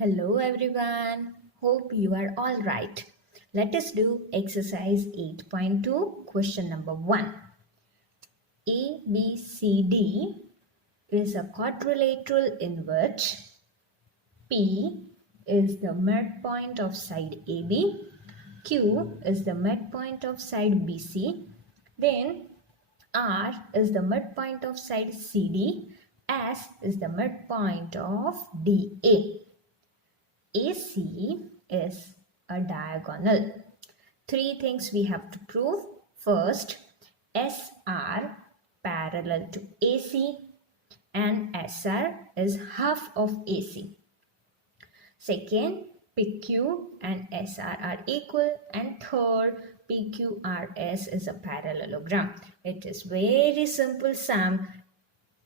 Hello everyone. Hope you are all right. Let us do exercise 8.2 question number 1. ABCD is a quadrilateral in which P is the midpoint of side AB, Q is the midpoint of side BC, then R is the midpoint of side CD, S is the midpoint of DA. AC is a diagonal. Three things we have to prove. First, SR parallel to AC and SR is half of AC. Second, PQ and SR are equal, and third, PQRS is a parallelogram. It is very simple sum.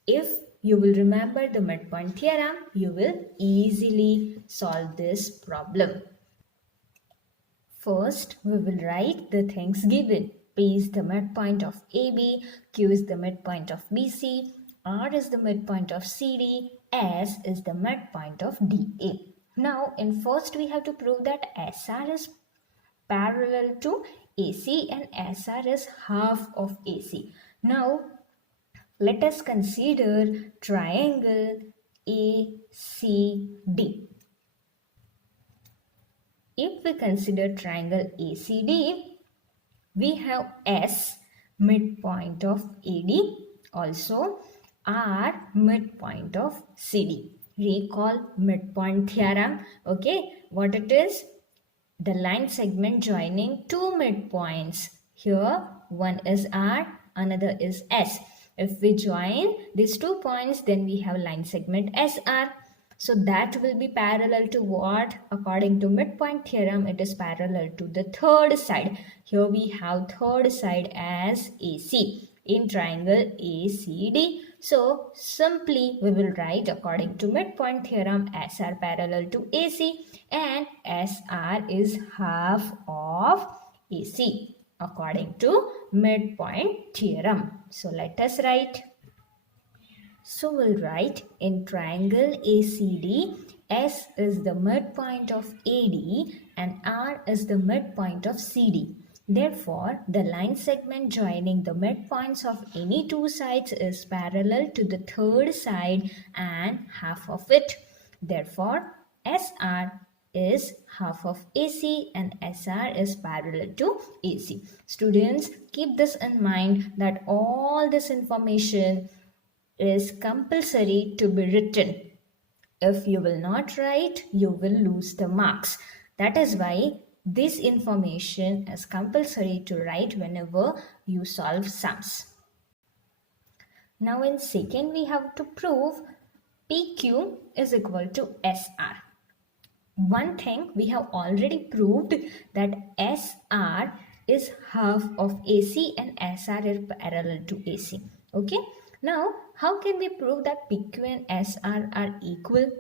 If you will remember the midpoint theorem, you will easily solve this problem. First, we will write the things given. P is the midpoint of AB, Q is the midpoint of BC, R is the midpoint of CD, S is the midpoint of DA. Now, in first we have to prove that SR is parallel to AC and SR is half of AC. Now, let us consider triangle ACD. If we consider triangle ACD, we have S midpoint of AD, also R midpoint of CD. Recall midpoint theorem. Okay, what it is? The line segment joining two midpoints. Here one is R, another is S. If we join these 2 points, then we have line segment SR. So that will be parallel to what? According to midpoint theorem, it is parallel to the third side. Here we have third side as AC in triangle ACD. So simply we will write according to midpoint theorem, SR parallel to AC and SR is half of AC according to midpoint theorem. So let us write. So we'll write in triangle ACD, S is the midpoint of AD and R is the midpoint of CD. Therefore, the line segment joining the midpoints of any two sides is parallel to the third side and half of it. Therefore, SR is half of AC and SR is parallel to AC. Students, keep this in mind that all this information is compulsory to be written. If you will not write, you will lose the marks. That is why this information is compulsory to write whenever you solve sums. Now in second, we have to prove PQ is equal to SR. One thing we have already proved that SR is half of AC and SR is parallel to AC. Okay. Now, how can we prove that PQ and SR are equal?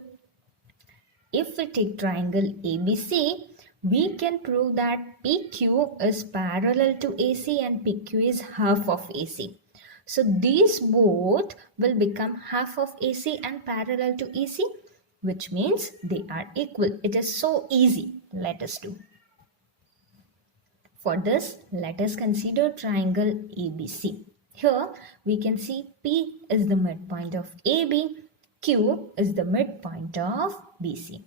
If we take triangle ABC, we can prove that PQ is parallel to AC and PQ is half of AC. So these both will become half of AC and parallel to AC, which means they are equal. It is so easy. Let us do. For this, let us consider triangle ABC. Here we can see P is the midpoint of AB, Q is the midpoint of BC.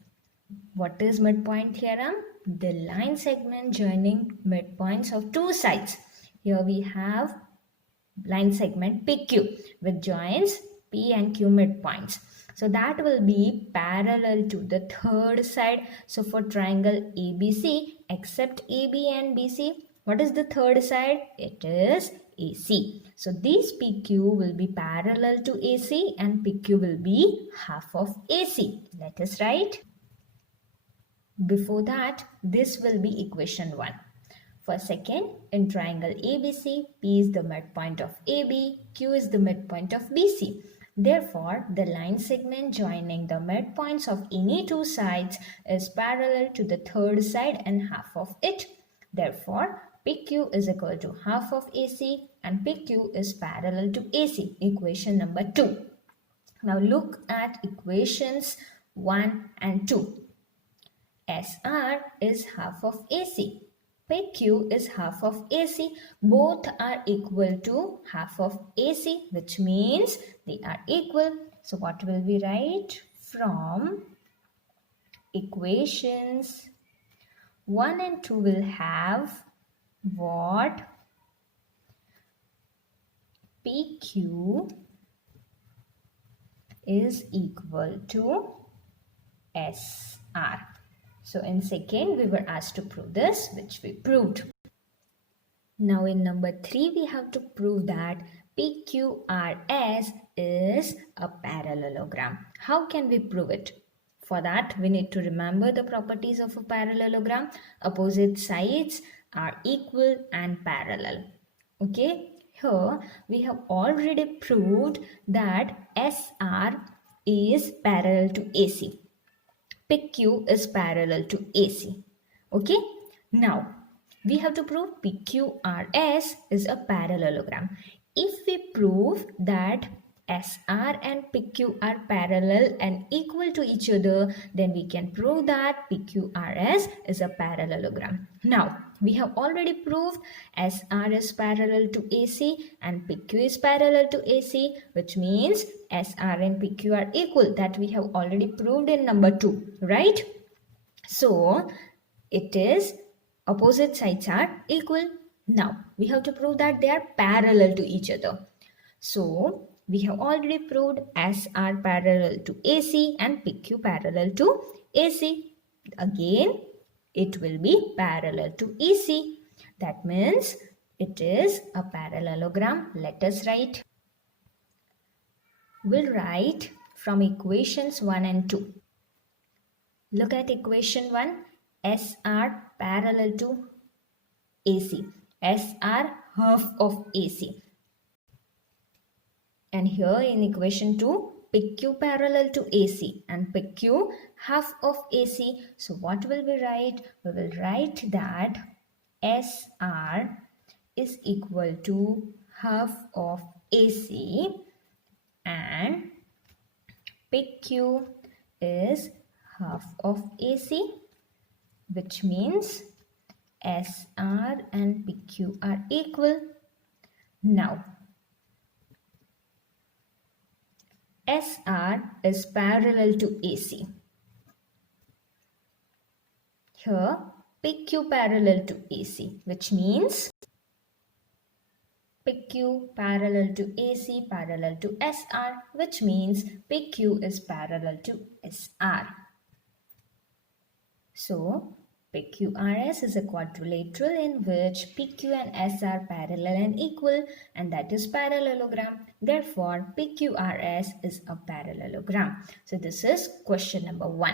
What is midpoint theorem? The line segment joining midpoints of two sides. Here we have line segment PQ which joins P and Q midpoints. So that will be parallel to the third side. So for triangle ABC, except AB and BC, what is the third side? It is AC. So these PQ will be parallel to AC and PQ will be half of AC. Let us write. Before that, this will be equation 1. For second, in triangle ABC, P is the midpoint of AB, Q is the midpoint of BC. Therefore, the line segment joining the midpoints of any two sides is parallel to the third side and half of it. Therefore, PQ is equal to half of AC and PQ is parallel to AC. Equation number 2. Now look at equations 1 and 2. SR is half of AC. PQ is half of AC. Both are equal to half of AC, which means they are equal. So what will we write? From equations 1 and 2 will have what? PQ is equal to SR. So in second, we were asked to prove this, which we proved. Now in number 3, we have to prove that PQRS is a parallelogram. How can we prove it? For that, we need to remember the properties of a parallelogram. Opposite sides are equal and parallel. Okay, here we have already proved that SR is parallel to AC. PQ is parallel to AC. Okay, now we have to prove PQRS is a parallelogram. If we prove that SR and PQ are parallel and equal to each other, then we can prove that PQRS is a parallelogram. Now, we have already proved SR is parallel to AC and PQ is parallel to AC, which means SR and PQ are equal. That we have already proved in number 2, right? So, it is opposite sides are equal. Now, we have to prove that they are parallel to each other. So, we have already proved SR parallel to AC and PQ parallel to AC. Again, it will be parallel to EC. That means it is a parallelogram. Let us write. We'll write from equations 1 and 2. Look at equation 1. SR parallel to AC. SR half of AC. And here in equation 2, PQ parallel to AC and PQ half of AC. So what will we write? We will write that SR is equal to half of AC and PQ is half of AC, which means SR and PQ are equal. Now, SR is parallel to AC. Here, PQ parallel to AC, which means PQ parallel to AC parallel to SR, which means PQ is parallel to SR. So, PQRS is a quadrilateral in which PQ and S are parallel and equal, and that is parallelogram. Therefore, PQRS is a parallelogram. So, this is question number 1.